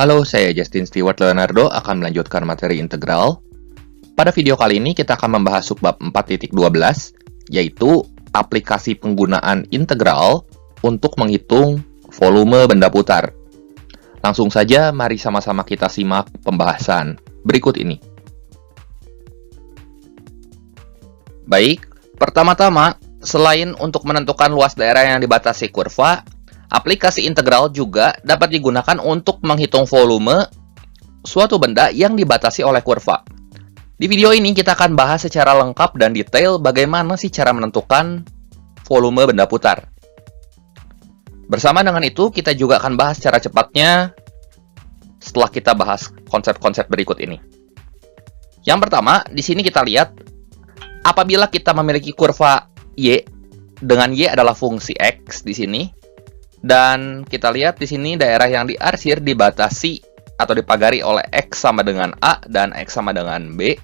Halo, saya Justin Stewart Leonardo akan melanjutkan materi integral. Pada video kali ini kita akan membahas subbab 4.12, yaitu aplikasi penggunaan integral untuk menghitung volume benda putar. Langsung saja, mari sama-sama kita simak pembahasan berikut ini. Baik, pertama-tama, selain untuk menentukan luas daerah yang dibatasi kurva, aplikasi integral juga dapat digunakan untuk menghitung volume suatu benda yang dibatasi oleh kurva. Di video ini kita akan bahas secara lengkap dan detail bagaimana sih cara menentukan volume benda putar. Bersama dengan itu, kita juga akan bahas secara cepatnya setelah kita bahas konsep-konsep berikut ini. Yang pertama, di sini kita lihat, apabila kita memiliki kurva Y, dengan Y adalah fungsi X di sini, dan kita lihat di sini daerah yang diarsir dibatasi atau dipagari oleh X sama dengan A dan X sama dengan B.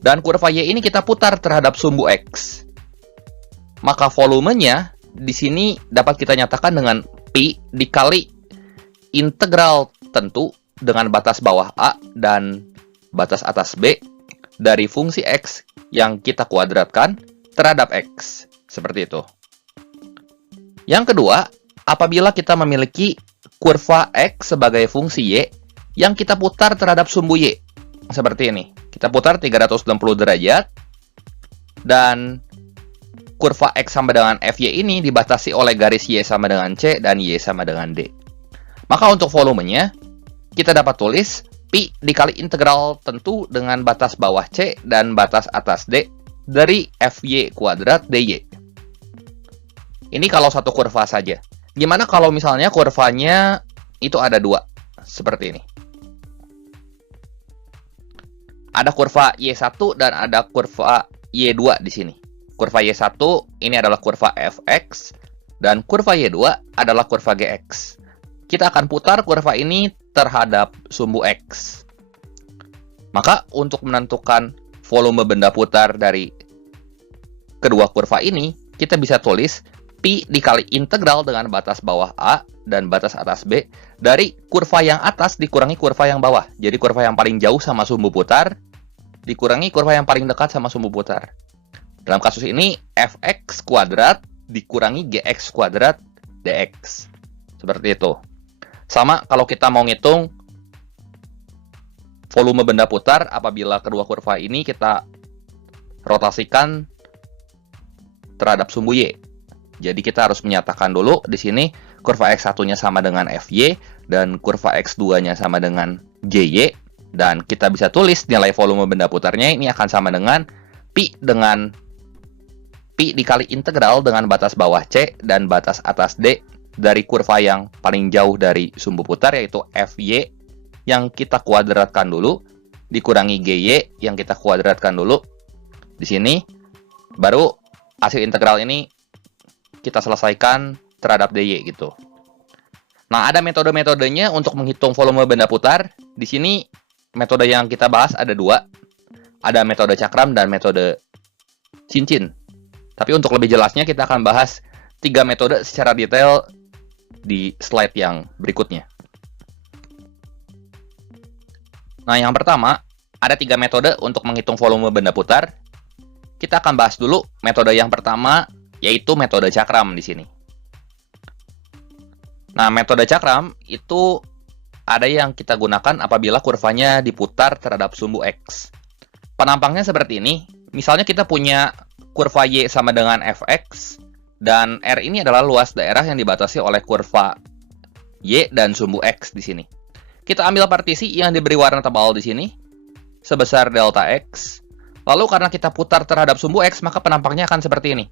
Dan kurva Y ini kita putar terhadap sumbu X. Maka volumenya di sini dapat kita nyatakan dengan Pi dikali integral tentu dengan batas bawah A dan batas atas B dari fungsi X yang kita kuadratkan terhadap X. Seperti itu. Yang kedua, apabila kita memiliki kurva X sebagai fungsi Y yang kita putar terhadap sumbu Y. Seperti ini. Kita putar 360 derajat. Dan kurva X sama dengan FY ini dibatasi oleh garis Y sama dengan C dan Y sama dengan D. Maka untuk volumenya, kita dapat tulis Pi dikali integral tentu dengan batas bawah C dan batas atas D dari FY kuadrat DY. Ini kalau satu kurva saja. Gimana kalau misalnya kurvanya itu ada dua? Seperti ini. Ada kurva Y1 dan ada kurva Y2 di sini. Kurva Y1 ini adalah kurva Fx, dan kurva Y2 adalah kurva Gx. Kita akan putar kurva ini terhadap sumbu X. Maka untuk menentukan volume benda putar dari kedua kurva ini, kita bisa tulis Pi dikali integral dengan batas bawah A dan batas atas B dari kurva yang atas dikurangi kurva yang bawah. Jadi kurva yang paling jauh sama sumbu putar dikurangi kurva yang paling dekat sama sumbu putar. Dalam kasus ini, Fx kuadrat dikurangi Gx kuadrat dx. Seperti itu. Sama kalau kita mau ngitung volume benda putar apabila kedua kurva ini kita rotasikan terhadap sumbu Y. Jadi kita harus menyatakan dulu di sini kurva X1-nya sama dengan FY dan kurva X2-nya sama dengan GY. Dan kita bisa tulis nilai volume benda putarnya ini akan sama dengan Pi dikali integral dengan batas bawah C dan batas atas D dari kurva yang paling jauh dari sumbu putar, yaitu FY yang kita kuadratkan dulu dikurangi GY yang kita kuadratkan dulu di sini. Baru hasil integral ini kita selesaikan terhadap DY gitu. Nah, ada metode-metodenya untuk menghitung volume benda putar. Di sini metode yang kita bahas ada dua. Ada metode cakram dan metode cincin. Tapi untuk lebih jelasnya kita akan bahas 3 metode secara detail di slide yang berikutnya. Nah, yang pertama, ada 3 metode untuk menghitung volume benda putar. Kita akan bahas dulu metode yang pertama, yaitu metode cakram di sini. Nah, metode cakram itu ada yang kita gunakan apabila kurvanya diputar terhadap sumbu X. Penampangnya seperti ini. Misalnya kita punya kurva Y sama dengan Fx, dan R ini adalah luas daerah yang dibatasi oleh kurva Y dan sumbu X di sini. Kita ambil partisi yang diberi warna tebal di sini, sebesar delta X. Lalu karena kita putar terhadap sumbu X, maka penampaknya akan seperti ini.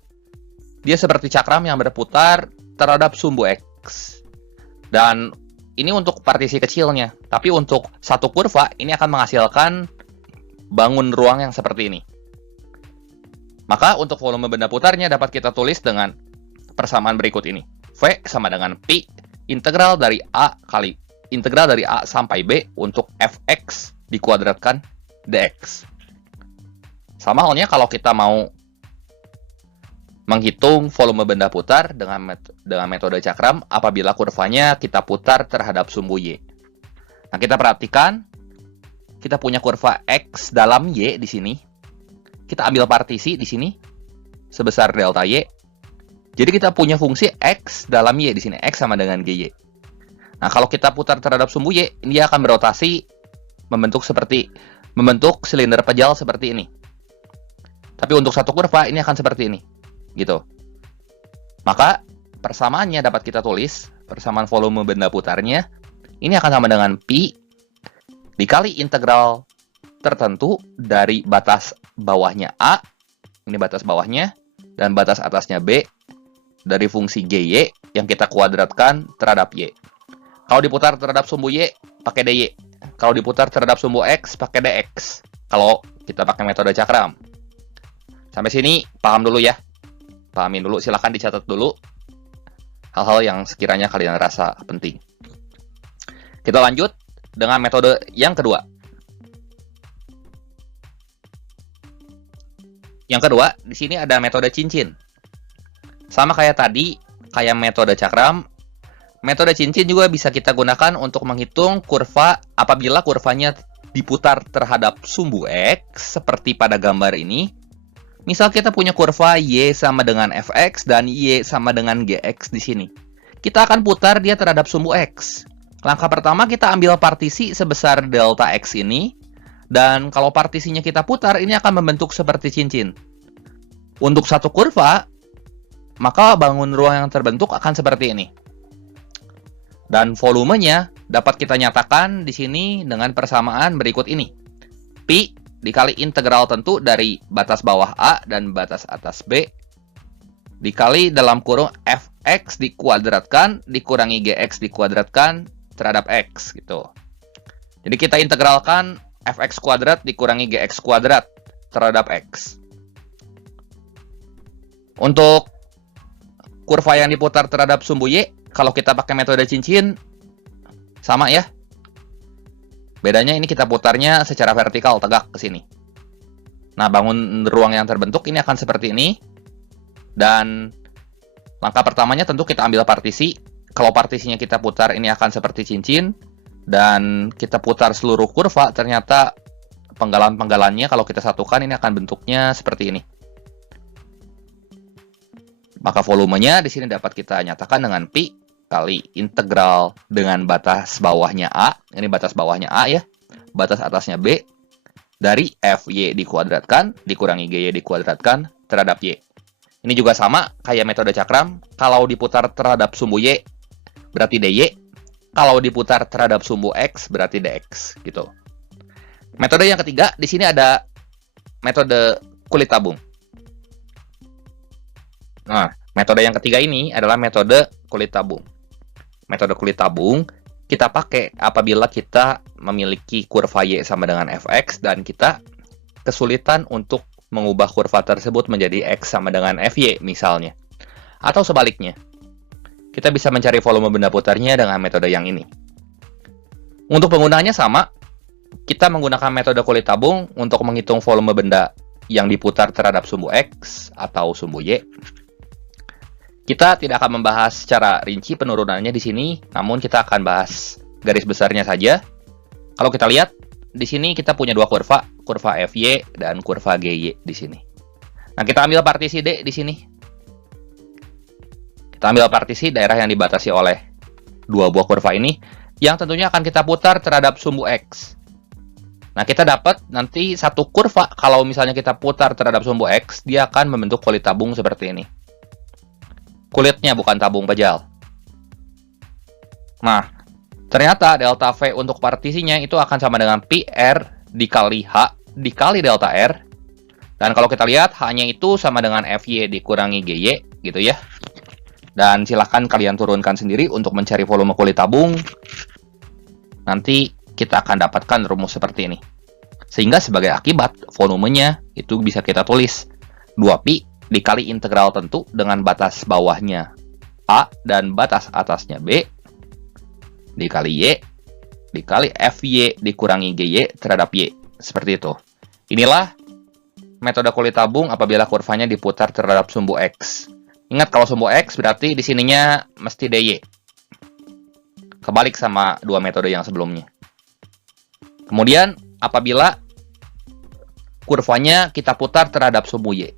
Dia seperti cakram yang berputar terhadap sumbu X. Dan ini untuk partisi kecilnya. Tapi untuk satu kurva, ini akan menghasilkan bangun ruang yang seperti ini. Maka untuk volume benda putarnya dapat kita tulis dengan persamaan berikut ini. V sama dengan Pi integral dari A sampai B untuk Fx dikuadratkan dx. Sama halnya kalau kita mau menghitung volume benda putar dengan metode cakram apabila kurvanya kita putar terhadap sumbu Y. Nah, kita perhatikan, kita punya kurva X dalam Y di sini. Kita ambil partisi di sini, sebesar delta Y. Jadi kita punya fungsi X dalam Y di sini. X sama dengan GY. Nah, kalau kita putar terhadap sumbu Y, dia akan berotasi membentuk silinder pejal seperti ini. Tapi untuk satu kurva ini akan seperti ini, gitu. Maka persamaannya dapat kita tulis, persamaan volume benda putarnya, ini akan sama dengan pi dikali integral tertentu dari batas bawahnya A, ini batas bawahnya, dan batas atasnya B, dari fungsi GY yang kita kuadratkan terhadap Y. Kalau diputar terhadap sumbu Y, pakai DY. Kalau diputar terhadap sumbu X, pakai DX. Kalau kita pakai metode cakram. Sampai sini, paham dulu ya. Pahamin dulu, silahkan dicatat dulu. Hal-hal yang sekiranya kalian rasa penting. Kita lanjut dengan metode yang kedua. Yang kedua, di sini ada metode cincin. Sama kayak tadi, kayak metode cakram, metode cincin juga bisa kita gunakan untuk menghitung kurva apabila kurvanya diputar terhadap sumbu X, seperti pada gambar ini. Misal kita punya kurva Y sama dengan Fx dan Y sama dengan Gx di sini. Kita akan putar dia terhadap sumbu X. Langkah pertama kita ambil partisi sebesar delta X ini. Dan kalau partisinya kita putar, ini akan membentuk seperti cincin. Untuk satu kurva, maka bangun ruang yang terbentuk akan seperti ini. Dan volumenya dapat kita nyatakan di sini dengan persamaan berikut ini. Pi dikali integral tentu dari batas bawah A dan batas atas B dikali dalam kurung Fx dikuadratkan dikurangi Gx dikuadratkan terhadap X gitu. Jadi kita integralkan Fx kuadrat dikurangi Gx kuadrat terhadap X. Untuk kurva yang diputar terhadap sumbu Y, kalau kita pakai metode cincin sama ya. Bedanya ini kita putarnya secara vertikal, tegak ke sini. Nah, bangun ruang yang terbentuk ini akan seperti ini. Dan langkah pertamanya tentu kita ambil partisi. Kalau partisinya kita putar, ini akan seperti cincin. Dan kita putar seluruh kurva, ternyata penggalan-penggalannya kalau kita satukan, ini akan bentuknya seperti ini. Maka volumenya di sini dapat kita nyatakan dengan pi kali integral dengan batas bawahnya A, ini batas bawahnya A ya, batas atasnya B, dari Fy dikuadratkan, dikurangi Gy dikuadratkan, terhadap Y. Ini juga sama, kayak metode cakram, kalau diputar terhadap sumbu Y, berarti Dy, kalau diputar terhadap sumbu X, berarti Dx, gitu. Metode yang ketiga, di sini ada metode kulit tabung. Nah, metode yang ketiga ini adalah metode kulit tabung. Metode kulit tabung kita pakai apabila kita memiliki kurva Y sama dengan Fx dan kita kesulitan untuk mengubah kurva tersebut menjadi X sama dengan Fy misalnya. Atau sebaliknya. Kita bisa mencari volume benda putarnya dengan metode yang ini. Untuk penggunaannya sama, kita menggunakan metode kulit tabung untuk menghitung volume benda yang diputar terhadap sumbu X atau sumbu Y. Kita tidak akan membahas secara rinci penurunannya di sini, namun kita akan bahas garis besarnya saja. Kalau kita lihat, di sini kita punya dua kurva Fy dan kurva Gy di sini. Nah, kita ambil partisi D di sini. Kita ambil partisi daerah yang dibatasi oleh dua buah kurva ini, yang tentunya akan kita putar terhadap sumbu X. Nah, kita dapat nanti satu kurva, kalau misalnya kita putar terhadap sumbu X, dia akan membentuk kulit tabung seperti ini. Kulitnya bukan tabung pejal. Nah, ternyata delta V untuk partisinya itu akan sama dengan pi R dikali H dikali delta R. Dan kalau kita lihat, H-nya itu sama dengan Fy dikurangi Gy, gitu ya. Dan silahkan kalian turunkan sendiri untuk mencari volume kulit tabung. Nanti kita akan dapatkan rumus seperti ini. Sehingga sebagai akibat, volumenya itu bisa kita tulis 2pi dikali integral tentu dengan batas bawahnya A dan batas atasnya B dikali Y dikali Fy dikurangi Gy terhadap Y. Seperti itu. Inilah metode kulit tabung apabila kurvanya diputar terhadap sumbu X. Ingat, kalau sumbu X berarti di sininya mesti Dy. Kebalik sama dua metode yang sebelumnya. Kemudian, apabila kurvanya kita putar terhadap sumbu Y.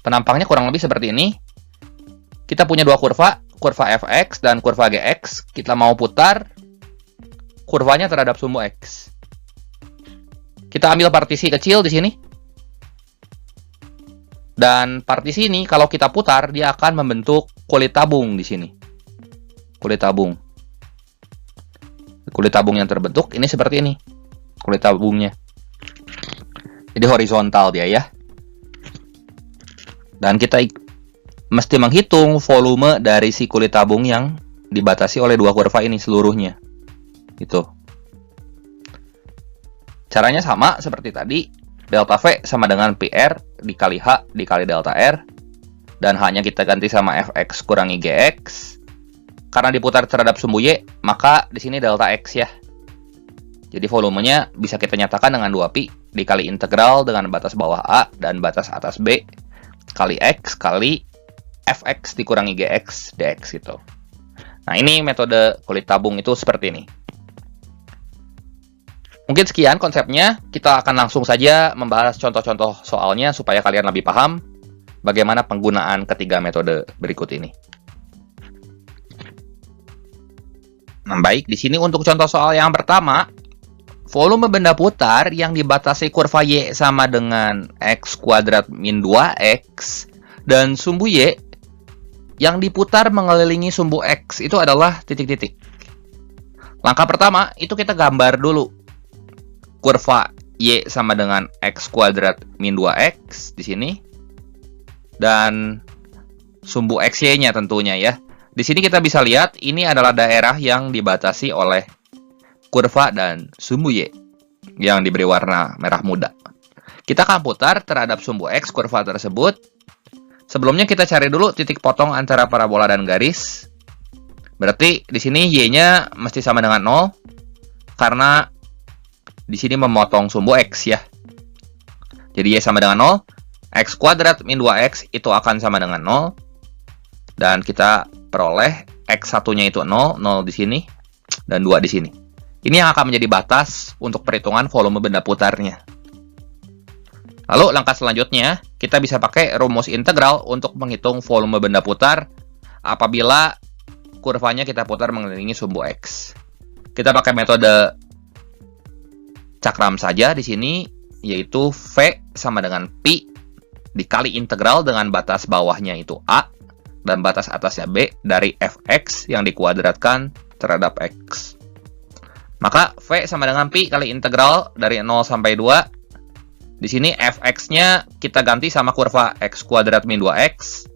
Penampangnya kurang lebih seperti ini. Kita punya dua kurva fx dan kurva gx. Kita mau putar kurvanya terhadap sumbu x. Kita ambil partisi kecil di sini. Dan partisi ini kalau kita putar, dia akan membentuk kulit tabung di sini. Kulit tabung. Kulit tabung yang terbentuk ini seperti ini. Kulit tabungnya. Jadi horizontal dia ya. Dan kita mesti menghitung volume dari si kulit tabung yang dibatasi oleh dua kurva ini seluruhnya. Gitu. Caranya sama seperti tadi. Delta V sama dengan PR dikali H dikali delta R. Dan H-nya kita ganti sama Fx kurangi Gx. Karena diputar terhadap sumbu Y, maka di sini delta X ya. Jadi volumenya bisa kita nyatakan dengan 2pi dikali integral dengan batas bawah A dan batas atas B kali X kali Fx dikurangi Gx dx gitu. Nah, ini metode kulit tabung itu seperti ini. Mungkin sekian konsepnya. Kita akan langsung saja membahas contoh-contoh soalnya supaya kalian lebih paham bagaimana penggunaan ketiga metode berikut ini. Nah, baik, di sini untuk contoh soal yang pertama, volume benda putar yang dibatasi kurva Y sama dengan X kuadrat min 2X dan sumbu Y yang diputar mengelilingi sumbu X itu adalah titik-titik. Langkah pertama, itu kita gambar dulu. Kurva Y sama dengan X kuadrat min 2X di sini. Dan sumbu XY-nya tentunya ya. Di sini kita bisa lihat ini adalah daerah yang dibatasi oleh kurva dan sumbu Y yang diberi warna merah muda. Kita akan putar terhadap sumbu X kurva tersebut. Sebelumnya kita cari dulu titik potong antara parabola dan garis. Berarti di sini Y-nya mesti sama dengan 0 karena di sini memotong sumbu X ya. Jadi Y sama dengan 0, X kuadrat min 2X itu akan sama dengan 0. Dan kita peroleh X1-nya itu 0, 0 di sini dan 2 di sini. Ini yang akan menjadi batas untuk perhitungan volume benda putarnya. Lalu langkah selanjutnya, kita bisa pakai rumus integral untuk menghitung volume benda putar apabila kurvanya kita putar mengelilingi sumbu X. Kita pakai metode cakram saja di sini, yaitu V sama dengan Pi dikali integral dengan batas bawahnya itu A dan batas atasnya B dari Fx yang dikuadratkan terhadap X. Maka V sama dengan Pi kali integral dari 0 sampai 2. Di sini Fx-nya kita ganti sama kurva X kuadrat min 2X.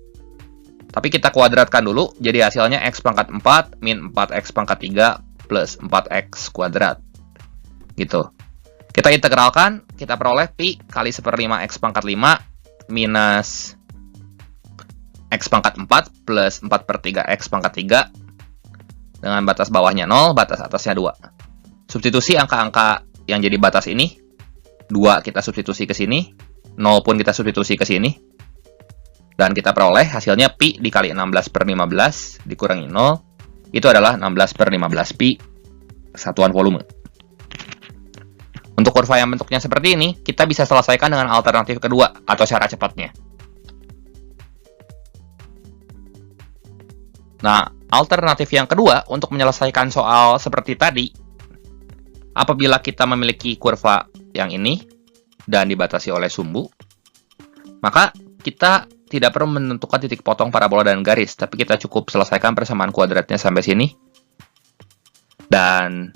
Tapi kita kuadratkan dulu, jadi hasilnya X pangkat 4 min 4X pangkat 3 plus 4X kuadrat. Gitu. Kita integralkan, kita peroleh Pi kali 1/5 X pangkat 5 minus X pangkat 4 plus 4/3 X pangkat 3. Dengan batas bawahnya 0, batas atasnya 2. Substitusi angka-angka yang jadi batas ini. 2 kita substitusi ke sini. 0 pun kita substitusi ke sini. Dan kita peroleh hasilnya Pi dikali 16/15 dikurangi 0. Itu adalah 16/15 Pi satuan volume. Untuk kurva yang bentuknya seperti ini, kita bisa selesaikan dengan alternatif kedua atau cara cepatnya. Nah, alternatif yang kedua untuk menyelesaikan soal seperti tadi, apabila kita memiliki kurva yang ini dan dibatasi oleh sumbu, maka kita tidak perlu menentukan titik potong parabola dan garis, tapi kita cukup selesaikan persamaan kuadratnya sampai sini. Dan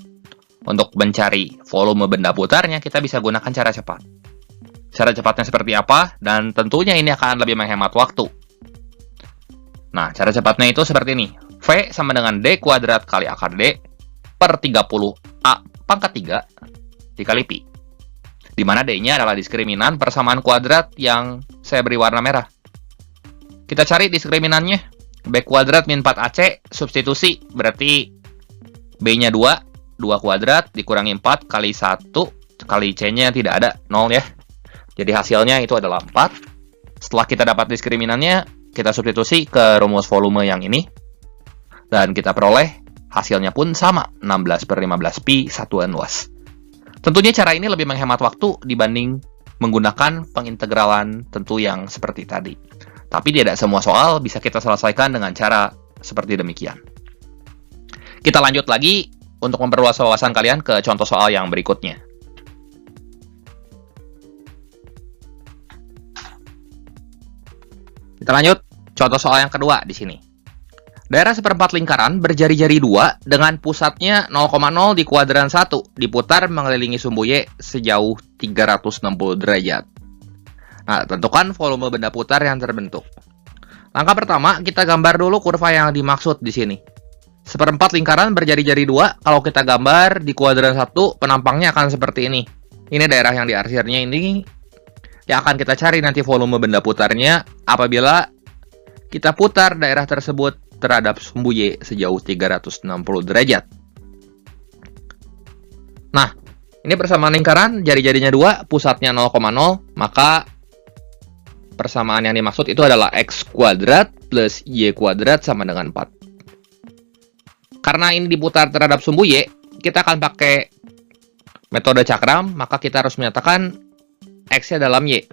untuk mencari volume benda putarnya, kita bisa gunakan cara cepat. Cara cepatnya seperti apa? Dan tentunya ini akan lebih menghemat waktu. Nah, cara cepatnya itu seperti ini. V sama dengan D kuadrat kali akar D per 30A pangkat 3 dikali Pi. Di mana D-nya adalah diskriminan persamaan kuadrat yang saya beri warna merah. Kita cari diskriminannya. B kuadrat min 4AC, substitusi. Berarti B-nya 2 kuadrat dikurangi 4 kali 1, kali C-nya tidak ada, 0 ya. Jadi hasilnya itu adalah 4. Setelah kita dapat diskriminannya, kita substitusi ke rumus volume yang ini. Dan kita peroleh hasilnya pun sama, 16/15 Pi satuan luas. Tentunya cara ini lebih menghemat waktu dibanding menggunakan pengintegralan tentu yang seperti tadi. Tapi tidak semua soal bisa kita selesaikan dengan cara seperti demikian. Kita lanjut lagi untuk memperluas wawasan kalian ke contoh soal yang berikutnya. Kita lanjut contoh soal yang kedua di sini. Daerah seperempat lingkaran berjari-jari 2 dengan pusatnya 0,0 di kuadran 1 diputar mengelilingi sumbu Y sejauh 360 derajat. Nah, tentukan volume benda putar yang terbentuk. Langkah pertama, kita gambar dulu kurva yang dimaksud di sini. Seperempat lingkaran berjari-jari 2, kalau kita gambar di kuadran 1, penampangnya akan seperti ini. Ini daerah yang diarsirnya ini, yang akan kita cari nanti volume benda putarnya apabila kita putar daerah tersebut terhadap sumbu Y sejauh 360 derajat. Nah, ini persamaan lingkaran, jari-jarinya 2, pusatnya 0,0, maka persamaan yang dimaksud itu adalah X kuadrat plus Y kuadrat sama dengan 4. Karena ini diputar terhadap sumbu Y, kita akan pakai metode cakram, maka kita harus menyatakan X-nya dalam Y.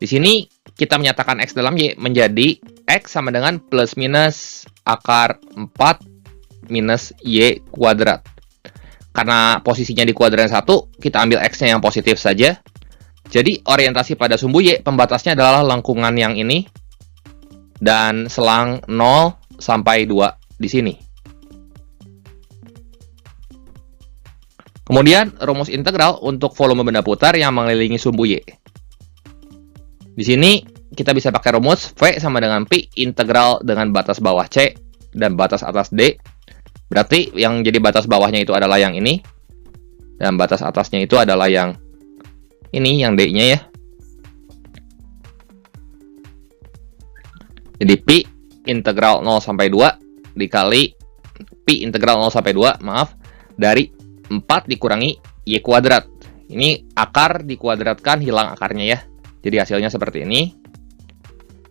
Di sini kita menyatakan X dalam Y menjadi X sama dengan plus minus akar 4 minus Y kuadrat. Karena posisinya di kuadran 1, kita ambil X-nya yang positif saja. Jadi orientasi pada sumbu Y, pembatasnya adalah lengkungan yang ini. Dan selang 0 sampai 2 di sini. Kemudian rumus integral untuk volume benda putar yang mengelilingi sumbu Y. Di sini kita bisa pakai rumus V sama dengan Pi integral dengan batas bawah C dan batas atas D. Berarti yang jadi batas bawahnya itu adalah yang ini. Dan batas atasnya itu adalah yang ini, yang D-nya ya. Jadi Pi integral 0 sampai 2 dikali Pi integral 0 sampai 2, maaf, dari 4 dikurangi Y kuadrat. Ini akar dikuadratkan, hilang akarnya ya. Jadi hasilnya seperti ini.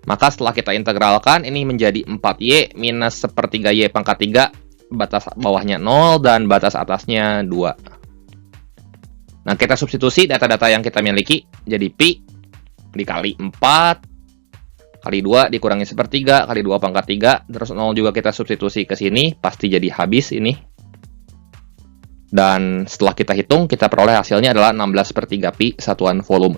Maka setelah kita integralkan, ini menjadi 4Y minus sepertiga Y pangkat 3. Batas bawahnya 0 dan batas atasnya 2. Nah, kita substitusi data-data yang kita miliki. Jadi Pi dikali 4 kali 2 dikurangi sepertiga kali 2 pangkat 3. Terus 0 juga kita substitusi ke sini. Pasti jadi habis ini. Dan setelah kita hitung, kita peroleh hasilnya adalah 16/3 Pi satuan volume.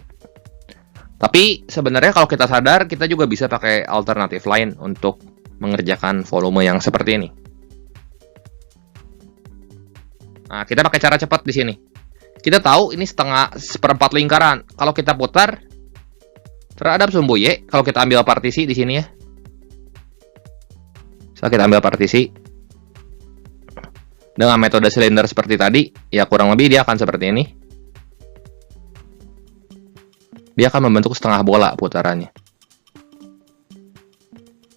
Tapi sebenarnya kalau kita sadar, kita juga bisa pakai alternatif lain untuk mengerjakan volume yang seperti ini. Nah, kita pakai cara cepat di sini. Kita tahu ini seperempat lingkaran. Kalau kita putar terhadap sumbu Y, kalau kita ambil partisi di sini ya. Setelah kita ambil partisi, dengan metode silinder seperti tadi, ya kurang lebih dia akan seperti ini. Dia akan membentuk setengah bola putarannya.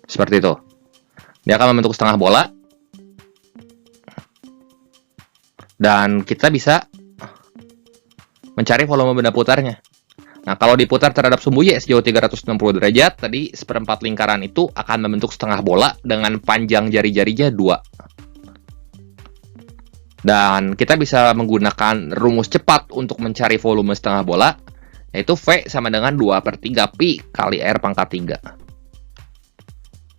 Seperti itu. Dia akan membentuk setengah bola. Dan kita bisa mencari volume benda putarnya. Nah, kalau diputar terhadap sumbu Y sejauh 360 derajat, tadi seperempat lingkaran itu akan membentuk setengah bola dengan panjang jari-jarinya 2. Dan kita bisa menggunakan rumus cepat untuk mencari volume setengah bola, yaitu V sama dengan 2/3 Pi kali R pangkat 3.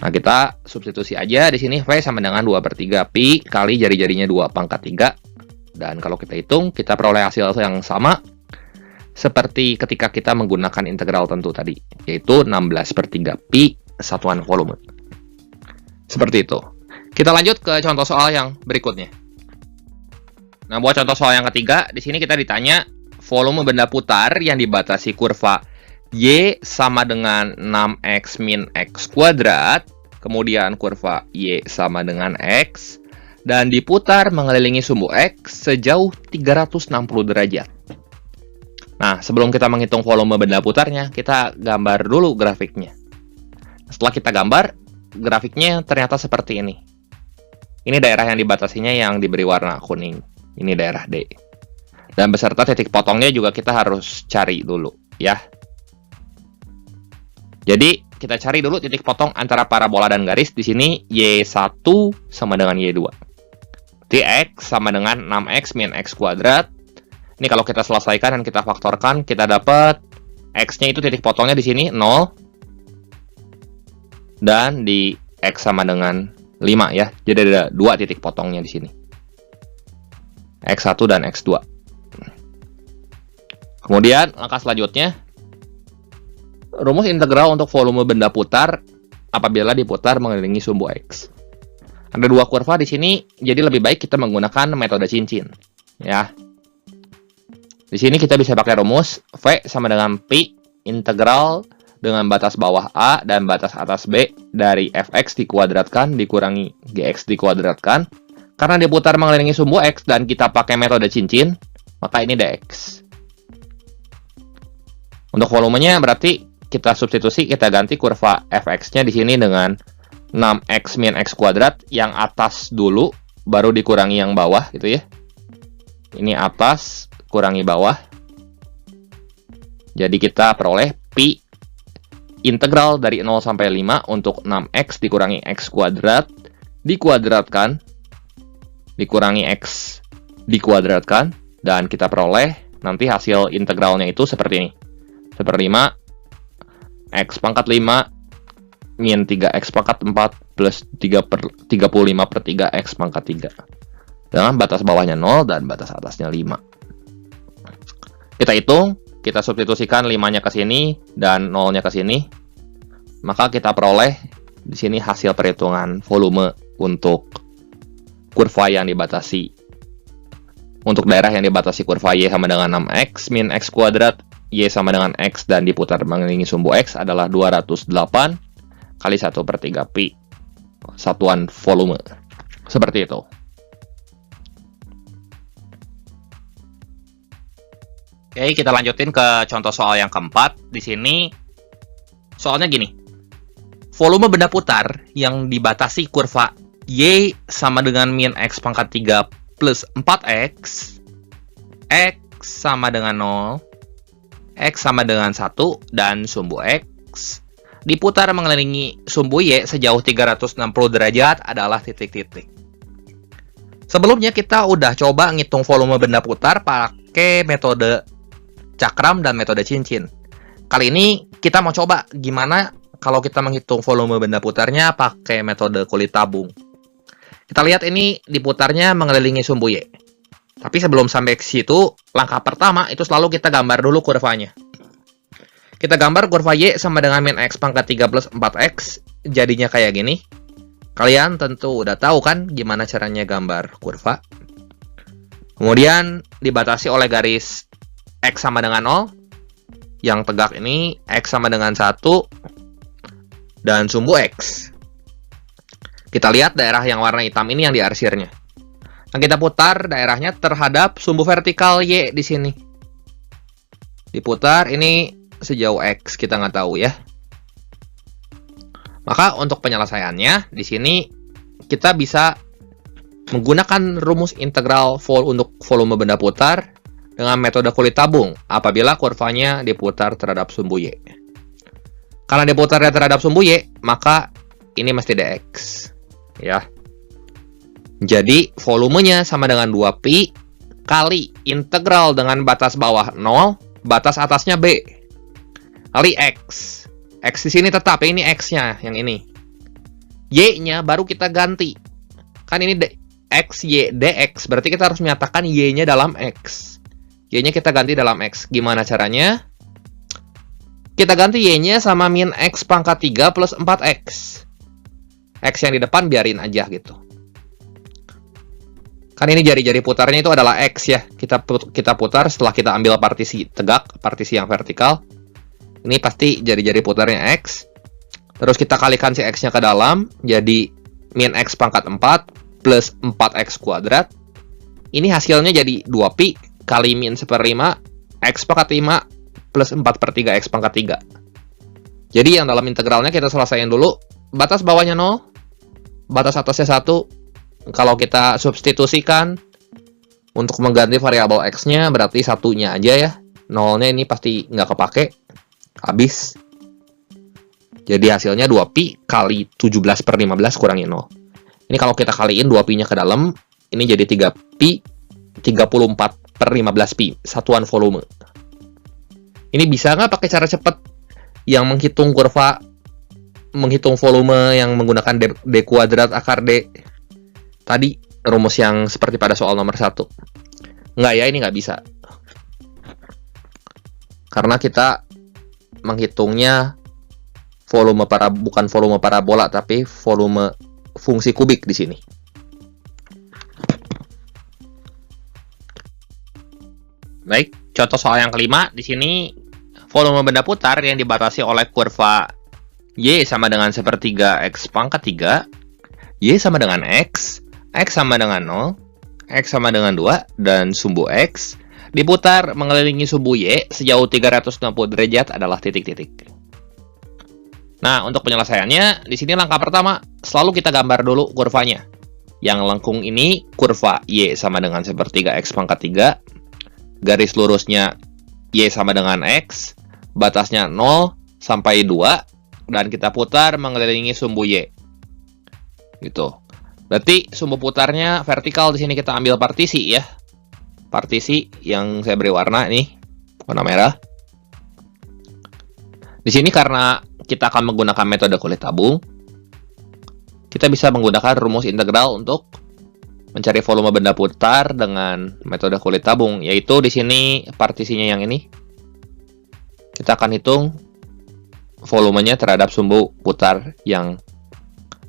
Nah, kita substitusi aja di sini V sama dengan 2/3 Pi kali jari-jarinya 2 pangkat 3. Dan kalau kita hitung, kita peroleh hasil yang sama seperti ketika kita menggunakan integral tentu tadi, yaitu 16/3 Pi satuan volume. Seperti itu. Kita lanjut ke contoh soal yang berikutnya. Nah, buat contoh soal yang ketiga, di sini kita ditanya volume benda putar yang dibatasi kurva Y sama dengan 6X min X kuadrat, kemudian kurva Y sama dengan X, dan diputar mengelilingi sumbu X sejauh 360 derajat. Nah, sebelum kita menghitung volume benda putarnya, kita gambar dulu grafiknya. Setelah kita gambar, grafiknya ternyata seperti ini. Ini daerah yang dibatasinya yang diberi warna kuning. Ini daerah D. Dan beserta titik potongnya juga kita harus cari dulu, ya. Jadi, kita cari dulu titik potong antara parabola dan garis. Di sini, Y1 sama dengan Y2. Jadi, X sama dengan 6X min X kuadrat. Ini kalau kita selesaikan dan kita faktorkan, kita dapat X-nya itu titik potongnya di sini 0. Dan di X sama dengan 5 ya. Jadi ada 2 titik potongnya di sini. X1 dan X2. Kemudian langkah selanjutnya, rumus integral untuk volume benda putar apabila diputar mengelilingi sumbu X. Ada 2 kurva di sini, jadi lebih baik kita menggunakan metode cincin. Ya. Di sini kita bisa pakai rumus V sama dengan Pi integral dengan batas bawah A dan batas atas B dari Fx dikuadratkan dikurangi Gx dikuadratkan. Karena diputar mengelilingi sumbu X dan kita pakai metode cincin, maka ini dx. Untuk volumenya berarti kita substitusi, kita ganti kurva Fx-nya di sini dengan 6x min x kuadrat, yang atas dulu, baru dikurangi yang bawah gitu ya. Ini atas, kurangi bawah. Jadi kita peroleh Pi integral dari 0 sampai 5 untuk 6x dikurangi x kuadrat dikuadratkan dikurangi x dikuadratkan, dan kita peroleh nanti hasil integralnya itu seperti ini. Seperlima x pangkat 5 min 3x pangkat 4 plus 35 per 3x pangkat 3. Dengan batas bawahnya 0 dan batas atasnya 5. Kita hitung, kita substitusikan 5-nya ke sini dan 0-nya ke sini. Maka kita peroleh di sini hasil perhitungan volume untuk kurva yang dibatasi. Untuk daerah yang dibatasi kurva Y sama dengan 6x min x kuadrat, Y sama dengan x dan diputar mengelilingi sumbu X adalah 208 kali 1 per 3 Pi. Satuan volume. Seperti itu. Oke, kita lanjutin ke contoh soal yang keempat. Di sini soalnya gini. Volume benda putar yang dibatasi kurva Y sama dengan min X pangkat 3 plus 4X, X sama dengan 0, X sama dengan 1, dan sumbu X diputar mengelilingi sumbu Y sejauh 360 derajat adalah titik-titik. Sebelumnya kita udah coba ngitung volume benda putar pakai metode cakram dan metode cincin. Kali ini kita mau coba gimana kalau kita menghitung volume benda putarnya pakai metode kulit tabung. Kita lihat ini diputarnya mengelilingi sumbu Y. Tapi sebelum sampai ke situ, langkah pertama itu selalu kita gambar dulu kurvanya. Kita gambar kurva Y sama dengan min X pangkat 3 plus 4X, jadinya kayak gini. Kalian tentu udah tahu kan gimana caranya gambar kurva. Kemudian dibatasi oleh garis X sama dengan 0. Yang tegak ini X sama dengan 1 dan sumbu X. Kita lihat daerah yang warna hitam ini yang diarsirnya. Nah, kita putar daerahnya terhadap sumbu vertikal Y di sini. Diputar ini sejauh X, kita nggak tahu ya. Maka untuk penyelesaiannya, di sini kita bisa menggunakan rumus integral untuk volume benda putar dengan metode kulit tabung apabila kurvanya diputar terhadap sumbu Y. Karena diputarnya terhadap sumbu Y, maka ini mesti dx. Ya. Jadi volumenya sama dengan 2pi kali integral dengan batas bawah 0, batas atasnya B kali X. X di sini tetap, ini X-nya yang ini. Y-nya baru kita ganti. Kan ini X, Y, dx, berarti kita harus menyatakan Y-nya dalam X. Y-nya kita ganti dalam X. Gimana caranya? Kita ganti Y-nya sama min X pangkat 3 plus 4X. X yang di depan biarin aja gitu. Kan ini jari-jari putarnya itu adalah X ya. Kita putar setelah kita ambil partisi tegak, partisi yang vertikal. Ini pasti jari-jari putarnya X. Terus kita kalikan si X-nya ke dalam. Jadi min X pangkat 4 plus 4X kuadrat. Ini hasilnya jadi 2pi kali min 1/5 X pangkat 5 plus 4 per 3 X pangkat 3. Jadi yang dalam integralnya kita selesaiin dulu. Batas bawahnya 0. Batas atasnya 1. Kalau kita substitusikan untuk mengganti variabel X-nya berarti 1-nya aja ya. 0-nya ini pasti nggak kepake. Habis. Jadi hasilnya 2pi kali 17 per 15 kurangi 0. Ini kalau kita kaliin 2pi-nya ke dalam, ini jadi 3pi 34 per 15pi, satuan volume. Ini bisa nggak pakai cara cepat yang menghitung kurva, menghitung volume yang menggunakan D kuadrat akar D? Tadi, rumus yang seperti pada soal nomor 1. Nggak ya, ini nggak bisa. Karena kita menghitungnya volume bukan volume parabola, tapi volume fungsi kubik di sini. Baik, contoh soal yang kelima. Di sini volume benda putar yang dibatasi oleh kurva Y sama dengan sepertiga X pangkat 3, Y sama dengan X sama dengan 0, X sama dengan 2, dan sumbu X diputar mengelilingi sumbu Y sejauh 360 derajat adalah titik-titik. Nah, untuk penyelesaiannya, di sini langkah pertama, selalu kita gambar dulu kurvanya. Yang lengkung ini, kurva Y sama dengan sepertiga X pangkat 3, garis lurusnya Y sama dengan X, batasnya 0 sampai 2, dan kita putar mengelilingi sumbu Y. Gitu. Berarti sumbu putarnya vertikal. Di sini kita ambil partisi ya. Partisi yang saya beri warna nih, warna merah. Di sini karena kita akan menggunakan metode kulit tabung, kita bisa menggunakan rumus integral untuk mencari volume benda putar dengan metode kulit tabung, yaitu di sini partisinya yang ini. Kita akan hitung volumenya terhadap sumbu putar yang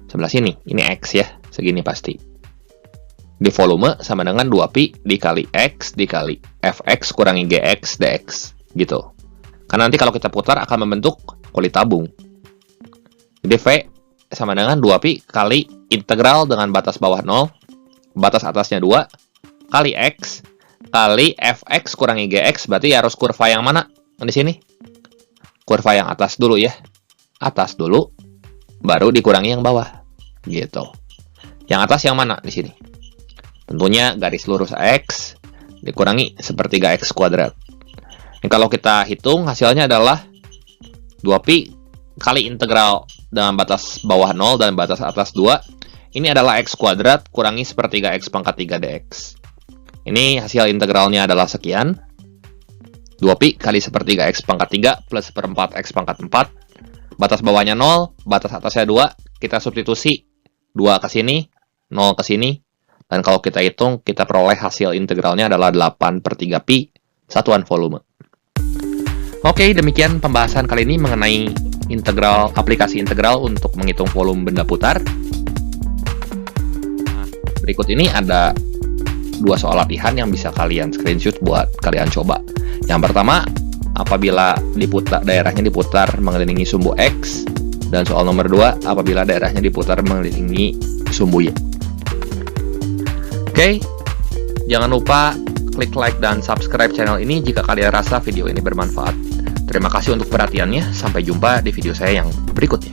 sebelah sini. Ini X ya, segini pasti. Di volume sama dengan 2pi dikali X dikali Fx kurangi Gx dx. Gitu. Karena nanti kalau kita putar akan membentuk kulit tabung. Jadi V sama dengan 2pi kali integral dengan batas bawah 0, batas atasnya 2, kali X, kali Fx kurangi Gx, berarti harus kurva yang mana di sini? Kurva yang atas dulu ya. Atas dulu, baru dikurangi yang bawah. Gitu. Yang atas yang mana di sini? Tentunya garis lurus X dikurangi sepertiga X kuadrat. Ini kalau kita hitung, hasilnya adalah 2pi kali integral dengan batas bawah 0 dan batas atas 2. Ini adalah X kuadrat kurangi sepertiga X pangkat 3 dx. Ini hasil integralnya adalah sekian. 2pi kali sepertiga X pangkat 3 plus seperempat X pangkat 4. Batas bawahnya 0, batas atasnya 2. Kita substitusi 2 ke sini, 0 ke sini. Dan kalau kita hitung, kita peroleh hasil integralnya adalah 8/3pi satuan volume. Oke, demikian pembahasan kali ini mengenai integral, aplikasi integral untuk menghitung volume benda putar. Nah, berikut ini ada 2 soal latihan yang bisa kalian screenshot buat kalian coba. Yang pertama, apabila daerahnya diputar mengelilingi sumbu X, dan soal nomor 2, apabila daerahnya diputar mengelilingi sumbu Y. Oke, jangan lupa klik like dan subscribe channel ini jika kalian rasa video ini bermanfaat. Terima kasih untuk perhatiannya, sampai jumpa di video saya yang berikutnya.